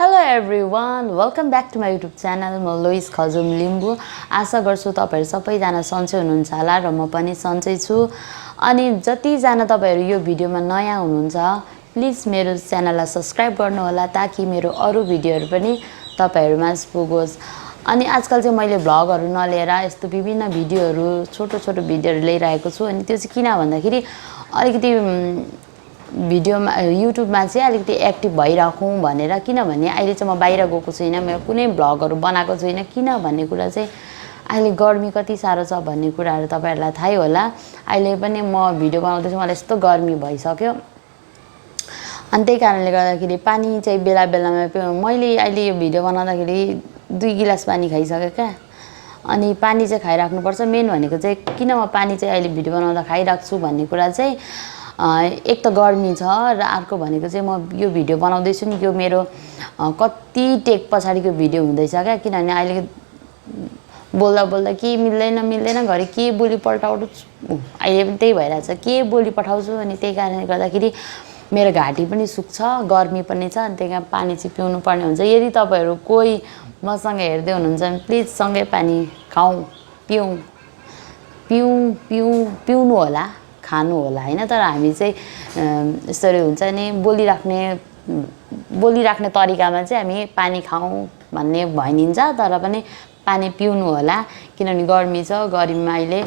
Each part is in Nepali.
Hello everyone, welcome back to my YouTube channel. म लोइस खजुम लिम्बू। आशा गर्छु तपाईहरु सबैजना सन्चै हुनुहुन्छ होला र म पनि सन्चै छु। अनि जतिजना तपाईहरु यो भिडियोमा नयाँ हुनुहुन्छ प्लिज मेरो च्यानललाई सब्स्क्राइब गर्नु होला ताकि मेरो अरु भिडियोहरु पनि तपाईहरुमा पुगोस्। अनि आजकल चाहिँ मैले भ्लगहरु नलिएर यस्तो विभिन्न भिडियोहरु छोटो छोटो भिडियोहरु ल्याइरहेको छु। अनि त्यो चाहिँ किन भन्दाखेरि अलिकति भिडियोमा युट्युबमा चाहिँ अलिकति एक्टिभ भइराखौं भनेर। किनभने अहिले चाहिँ म बाहिर गएको छैन, म कुनै भ्लगहरु बनाएको छैन। किन भन्ने कुरा चाहिँ अहिले गर्मी कति सारो छ भन्ने कुराहरु तपाईहरुलाई थाहै होला। अहिले पनि म भिडियो बनाउँदैछु, मलाई यस्तो गर्मी भइसक्यो। अनि त्यही कारणले गर्दाखेरि पानी चाहिँ बेला बेलामा मैले अहिले यो भिडियो बनाउँदाखेरि 2 गिलास पानी खाइसके क्या। अनि पानी चाहिँ खाइराख्नु पर्छ। मेन भनेको चाहिँ किन म पानी चाहिँ अहिले भिडियो बनाउँदा खाइराख्छु भन्ने कुरा चाहिँ एक त गर्मी छ र अर्को भनेको चाहिँ म यो भिडियो बनाउँदै छु नि, यो मेरो कति टेक पछाडीको भिडियो हुँदैछ क्या। किनभने अहिले बोल्दा बोल्दा के मिल्दैन घरि के बोली पल्टाउँछु, अहिले पनि त्यही भइरहेछ, के बोली पठाउँछु। अनि त्यही कारणले गर्दाखेरि मेरो घाँटी पनि सुक्छ, गर्मी पनि छ। अनि त्यही कारण पानी चाहिँ पिउनु पर्ने हुन्छ। यदि तपाईहरु कोही मसँग हेर्दै हुनुहुन्छ भने प्लिज सँगै पानी खाऊ, पिउनु होला, खानु होला हैन। तर हामी चाहिँ यसरी हुन्छ नि बोलिराख्ने तरिकामा चाहिँ हामी पानी खाऊ भन्ने भनिन्छ। तर पनि पानी पिउनु होला किनभने गर्मी छ। गर्मीमा अहिले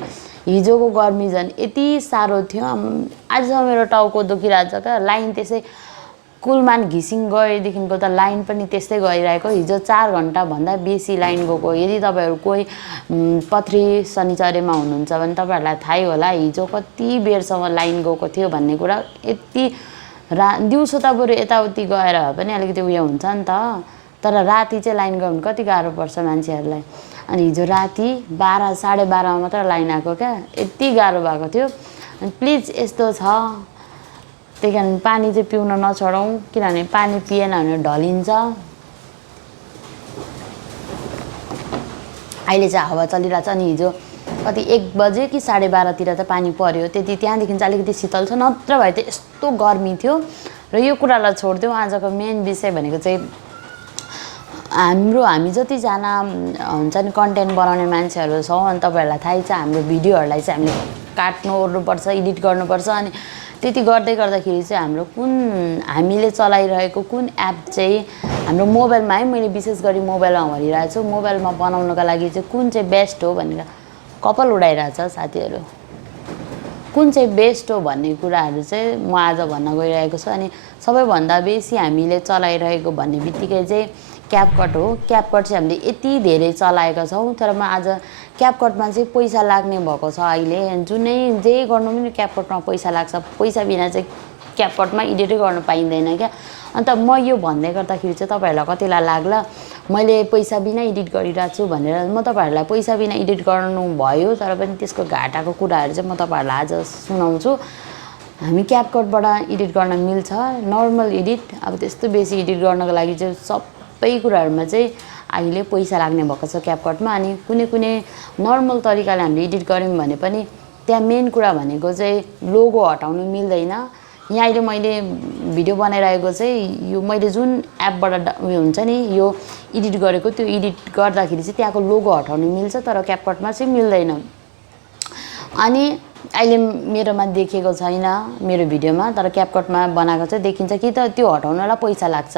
हिजोको गर्मी झन् यति सारो थियो, आजसम्म मेरो टाउको दुखिरहेछ क्या। लाइन त्यसै कुलमान घिसिङ गएदेखिको त लाइन पनि त्यस्तै गइरहेको। हिजो 4 घण्टा भन्दा बेसी लाइन गएको। यदि तपाईहरु कोही पथरी शनिचरेमा हुनुहुन्छ भने तपाईहरुलाई थाहै होला हिजो कति बेरसम्म लाइन गएको थियो भन्ने कुरा। यति दिउँसो त बरु यताउति गएर पनि अलिकति उयो हुन्छ नि त, तर राति चाहिँ लाइन गयो भने कति गाह्रो पर्छ मान्छेहरुलाई। अनि हिजो राति 12 साढे 12 मा मात्र लाइन आएको क्या, यति गाह्रो भएको थियो। अनि प्लिज यस्तो छ, त्यही कारण पानी चाहिँ पिउन नछोडौं। किनभने पानी पिएन भने ढलिन्छ। अहिले चाहिँ हावा चलिरहेछ। अनि हिजो कति 1 बजे कि 12:30 तिर त पानी पर्यो। त्यति त्यहाँदेखि चाहिँ अलिकति शीतल छ, नत्र भए त यस्तो गर्मी थियो। र यो कुरालाई छोड्दिउँ, आजको मेन विषय भनेको चाहिँ हामी जतिजना हुन्छ नि कन्टेन्ट बनाउने मान्छेहरु छौं। अनि तपाईहरुलाई थाहै छ हाम्रो भिडियोहरुलाई चाहिँ हामीले काट्नु ओर्नुपर्छ, एडिट गर्नुपर्छ। अनि त्यति गर्दाखेरि चाहिँ हाम्रो हामीले चलाइरहेको कुन एप चाहिँ हाम्रो मोबाइलमा है, मैले विशेष गरी मोबाइलमा भनिरहेको छु, मोबाइलमा बनाउनको लागि चाहिँ कुन चाहिँ बेस्ट हो भनेर कपाल उडाइरहेछ साथीहरु। कुन चाहिँ बेस्ट हो भन्ने कुराहरु चाहिँ म आज भन्न गइरहेको छु। अनि सबैभन्दा बेसी हामीले चलाइरहेको भन्ने बित्तिकै चाहिँ क्यापकट हो। क्यापकट चाहिँ हामीले यति धेरै चलाएका छौं। तर म आज क्यापकटमा चाहिँ पैसा लाग्ने भएको छ। अहिले जुनै जे गर्नु पनि क्यापकटमा पैसा लाग्छ। पैसा बिना चाहिँ क्यापकटमा एडिटै गर्न पाइँदैन क्या। अन्त म यो भन्दै गर्दाखेरि चाहिँ तपाईहरुलाई कतिलाई लाग्ला मैले पैसा बिना एडिट गरिरहेको छु भनेर। म तपाईहरुलाई पैसा बिना एडिट गर्नु भयो, तर पनि त्यसको घाटाको कुराहरु चाहिँ म तपाईहरुलाई आज सुनाउँछु। हामी क्यापकटबाट एडिट गर्न मिल्छ, नर्मल एडिट। अब त्यस्तो बेसी एडिट गर्नको लागि चाहिँ सबै कुराहरुमा चाहिँ अहिले पैसा लाग्ने भएको छ क्यापकटमा। अनि कुनै नर्मल तरिकाले हामीले एडिट गर्यौं भने पनि त्यहाँ मेन कुरा भनेको चाहिँ लोगो हटाउनु मिल्दैन। यहाँ अहिले मैले भिडियो बनाइरहेको चाहिँ यो मैले जुन एपबाट उयो हुन्छ नि यो एडिट गरेको, त्यो एडिट गर्दाखेरि चाहिँ त्यहाँको लोगो हटाउनु मिल्छ, तर क्यापकटमा चाहिँ मिल्दैन। अनि अहिले मेरोमा देखेको छैन मेरो भिडियोमा, तर क्यापकटमा बनाएको चाहिँ देखिन्छ कि त त्यो हटाउनलाई पैसा लाग्छ।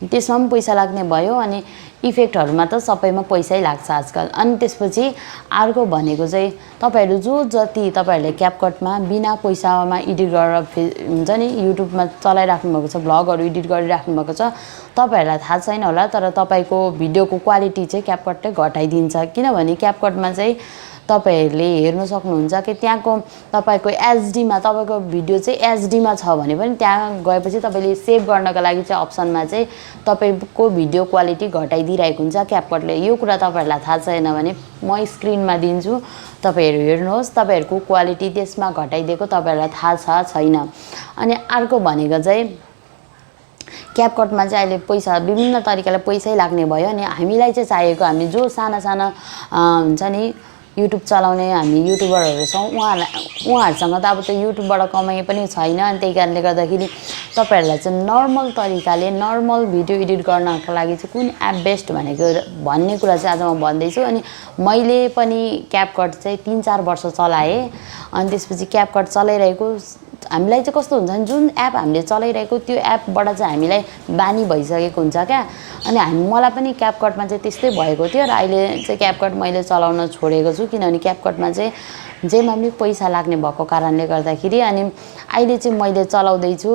त्यसमा पनि पैसा लाग्ने भयो। अनि इफेक्टहरुमा त सबैमा पैसै लाग्छ आजकल। अनि त्यसपछि अर्को भनेको चाहिँ तपाईहरु जति तपाईहरुले क्यापकटमा बिना पैसामा एडिट गरेर हुन्छ नि युट्युबमा चलाइराख्नु भएको छ, भ्लगहरु एडिट गरिराख्नु भएको छ, तपाईहरुलाई थाहा छैन होला। तर तपाईको भिडियोको क्वालिटी चाहिँ क्यापकटले घटाइदिन्छ। किनभने क्यापकटमा चाहिँ तपाईहरुले हेर्न सक्नुहुन्छ कि त्यहाँको तपाईको एचडी मा तपाईको भिडियो चाहिँ एचडी मा छ भने पनि त्यहाँ गएपछि तपाईले सेभ गर्नको लागि चाहिँ अप्सनमा चाहिँ तपाईको भिडियो क्वालिटी घटाइदिरहेको हुन्छ क्यापकटले। यो कुरा तपाईहरुलाई थाहा छैन भने म स्क्रिनमा दिन्छु, तपाईहरु हेर्नुहोस्। तपाईहरुको क्वालिटी त्यसमा घटाइदिएको तपाईहरुलाई थाहा छ छैन। अनि अर्को भनेको चाहिँ क्यापकटमा चाहिँ अहिले पैसा विभिन्न तरिकाले पैसै लाग्ने भयो। अनि हामीलाई चाहिँ चाहिएको हामी जो साना हुन्छ नि युट्युब चलाउने हामी युट्युबरहरु छौं, उहाँहरुसँग त अब त युट्युबबाट कमाइ पनि छैन। अनि त्यही कारणले गर्दाखेरि तपाईहरुलाई चाहिँ नर्मल तरिकाले नर्मल भिडियो एडिट गर्नका लागि चाहिँ कुन एप बेस्ट भन्ने कुरा चाहिँ आज म भन्दै छु। अनि मैले पनि क्यापकट चाहिँ 3-4 वर्ष चलाएँ। अनि त्यसपछि क्यापकट चलाइरहेको हामीलाई चाहिँ कस्तो हुन्छ भने जुन एप हामीले चलाइरहेको त्यो एपबाट चाहिँ हामीलाई बानी भइसकेको हुन्छ क्या। अनि मलाई पनि क्यापकटमा चाहिँ त्यस्तै भएको थियो र अहिले चाहिँ क्यापकट मैले चलाउन छोडेको छु, किनभने क्यापकटमा चाहिँ जेमा पनि पैसा लाग्ने भएको कारणले गर्दाखेरि। अनि अहिले चाहिँ मैले चलाउँदैछु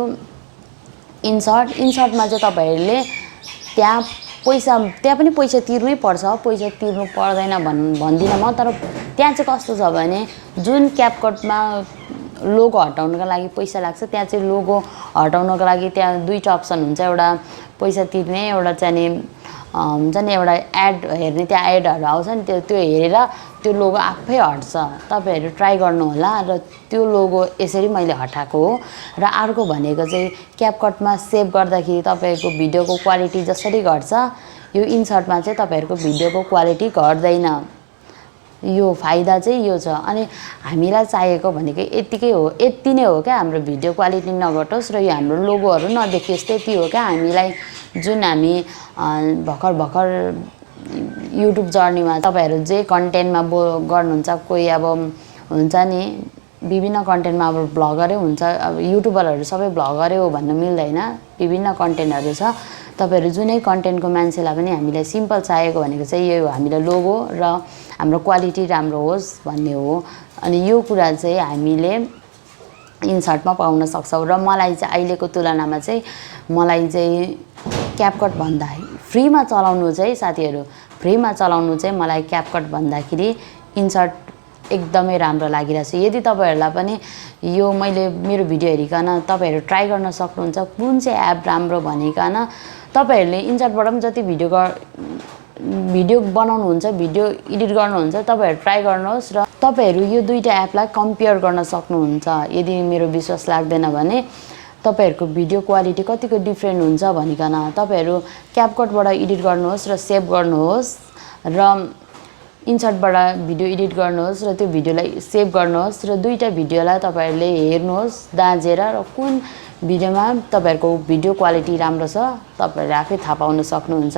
इन्सर्टमा चाहिँ तपाईहरुले त्यहाँ पनि पैसा तिर्नै पर्छ, पैसा तिर्नु पर्दैन भन्दिनँ म। तर त्यहाँ चाहिँ कस्तो छ भने जुन क्यापकटमा लोगो हटाउनको लागि पैसा लाग्छ, त्यहाँ चाहिँ लोगो हटाउनको लागि त्यहाँ दुईटा अप्सन हुन्छ, एउटा पैसा तिर्ने, एउटा चाहिँ हुन्छ नि एउटा एड हेर्ने, त्यहाँ एडहरू आउँछ नि, त्यो हेरेर त्यो लोगो आफै हट्छ। तपाईहरु ट्राई गर्नु होला। र त्यो लोगो यसरी मैले हटाएको हो। र अर्को भनेको चाहिँ क्यापकटमा सेभ गर्दाखेरि तपाईको भिडियोको क्वालिटी जसरी घट्छ, यो इन्सर्टमा चाहिँ तपाईहरुको भिडियोको क्वालिटी घट्दैन। यो फाइदा चाहिँ यो छ। अनि हामीलाई चाहिएको भनेको यति नै हो क्या, हाम्रो भिडियो क्वालिटी नघटोस् र यो हाम्रो लोगोहरू नदेखियोस्, त्यति हो क्या। हामीलाई जुन हामी भर्खर युट्युब जर्नीमा तपाईहरु जे कन्टेन्टमा गर्नुहुन्छ, कोही अब हुन्छ नि विभिन्न कन्टेन्टमा अब भ्लगरै हुन्छ, अब युट्युबरहरू सबै भ्लगरै हो भन्न मिल्दैन, विभिन्न कन्टेन्टहरू छ। तपाईहरु जुनै कन्टेन्टको मान्छेलाई पनि हामीलाई सिम्पल चाहिएको भनेको चाहिँ यही हो, हामीलाई लोगो र हाम्रो क्वालिटी राम्रो होस् भन्ने हो। अनि यो कुरा चाहिँ हामीले इन्सर्टमा पाउन सक्छौँ। र मलाई चाहिँ अहिलेको तुलनामा चाहिँ मलाई चाहिँ क्यापकट भन्दा फ्रीमा चलाउनु चाहिँ साथीहरु, फ्रीमा चलाउनु चाहिँ मलाई क्यापकट भन्दाखेरि इन्सर्ट एकदमै राम्रो लागिरहेछ। यदि तपाईहरुलाई पनि यो मैले मेरो भिडियो हेरिकन तपाईहरु ट्राई गर्न सक्नुहुन्छ कुन चाहिँ एप राम्रो भनिकन, तपाईहरुले इन्सर्टबाट पनि जति भिडियो बनाउनुहुन्छ, भिडियो एडिट गर्नुहुन्छ, तपाईहरु ट्राई गर्नुहोस् र तपाईहरु यो दुईटा एपलाई कम्पेयर गर्न सक्नुहुन्छ। यदि मेरो विश्वास लाग्दैन भने तपाईहरुको भिडियो क्वालिटी कतिको डिफरेन्ट हुन्छ भनिकन तपाईहरु क्यापकटबाट एडिट गर्नुहोस् र सेभ गर्नुहोस्, र इन्सर्टबाट भिडियो एडिट गर्नुहोस् र त्यो भिडियोलाई सेभ गर्नुहोस्, र दुईटा भिडियोलाई तपाईहरुले हेर्नुहोस् दाँजेर, र कुन भिडियोमा तपाईहरुको भिडियो क्वालिटी राम्रो छ तपाईहरुले आफै थाहा पाउन सक्नुहुन्छ।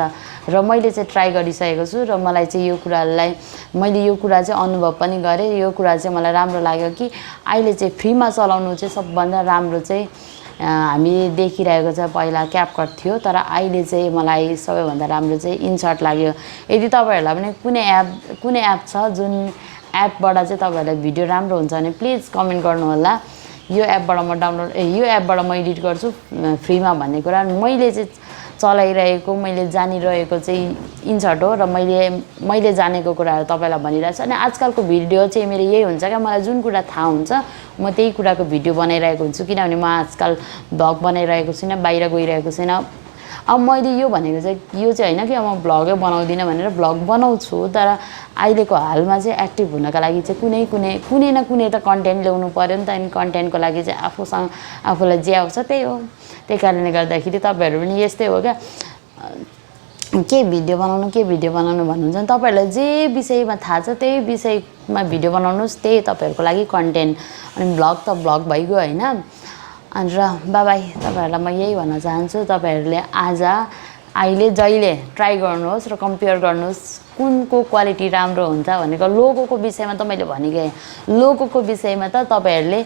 र मैले चाहिँ ट्राई गरिसकेको छु र मलाई चाहिँ मैले यो कुरा चाहिँ अनुभव पनि गरेँ। यो कुरा चाहिँ मलाई राम्रो लाग्यो कि अहिले चाहिँ फ्रीमा चलाउनु चाहिँ सबभन्दा राम्रो चाहिँ हामी देखिरहेको छ। पहिला क्यापकट थियो, तर अहिले चाहिँ मलाई सबैभन्दा राम्रो चाहिँ इन्सर्ट लाग्यो। यदि तपाईहरुलाई पनि कुनै एप छ जुन एपबाट चाहिँ तपाईहरुलाई भिडियो राम्रो हुन्छ भने प्लिज कमेन्ट गर्नु होला। यो एपबाट म एडिट गर्छु फ्रीमा भन्ने कुरा मैले चाहिँ चलाइरहेको, मैले जानिरहेको चाहिँ इन्सर्ट हो। र मैले जानेको कुराहरू तपाईलाई भनिरहेछु। अनि आजकलको भिडियो चाहिँ मेरो यही हुन्छ क्या, मलाई जुन कुरा थाहा हुन्छ म त्यही कुराको भिडियो बनाइरहेको हुन्छु, किनभने म आजकल भ्लग बनाइरहेको छुइनँ, बाहिर गइरहेको छुइनँ। अब मैले यो भनेको चाहिँ यो चाहिँ होइन कि अब म भ्लगै बनाउँदिनँ भनेर, भ्लग बनाउँछु, तर अहिलेको हालमा चाहिँ एक्टिभ हुनका लागि चाहिँ कुनै न कुनै त कन्टेन्ट ल्याउनु पर्यो नि त। अनि कन्टेन्टको लागि चाहिँ आफूलाई जे आउँछ त्यही हो। त्यही कारणले गर्दाखेरि तपाईहरु पनि यस्तै हो क्या, के भिडियो बनाउनु भन्नुहुन्छ नि, तपाईहरुलाई जे विषयमा थाहा छ त्यही विषयमा भिडियो बनाउनुहोस्, त्यही तपाईहरुको लागि कन्टेन्ट। अनि भ्लग त भ्लग भइगयो हैन। अनि र बाबाई, तपाईहरुलाई म यही भन्न चाहन्छु, तपाईहरुले अहिले जहिले ट्राई गर्नुहोस् र कम्पेयर गर्नुहोस् कुनको क्वालिटी राम्रो हुन्छ भनेको। लोगोको विषयमा त मैले भनिगएँ, लोगोको विषयमा त तपाईहरुले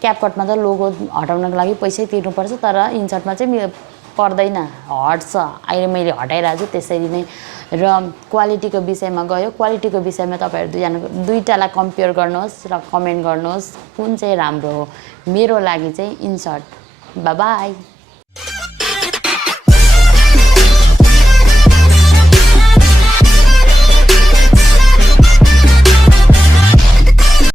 क्यापकटमा त लोगो हटाउनको लागि पैसै तिर्नुपर्छ, तर इन्सर्टमा चाहिँ पर्दैन, हट्छ। अहिले मैले हटाइरहेको छु त्यसरी नै। र क्वालिटीको विषयमा गयो, क्वालिटीको विषयमा तपाईहरु दुईटालाई कम्पेयर गर्नुहोस् र कमेन्ट गर्नुहोस् कुन चाहिँ राम्रो हो। मेरो लागि चाहिँ इन्सर्ट। Bye bye.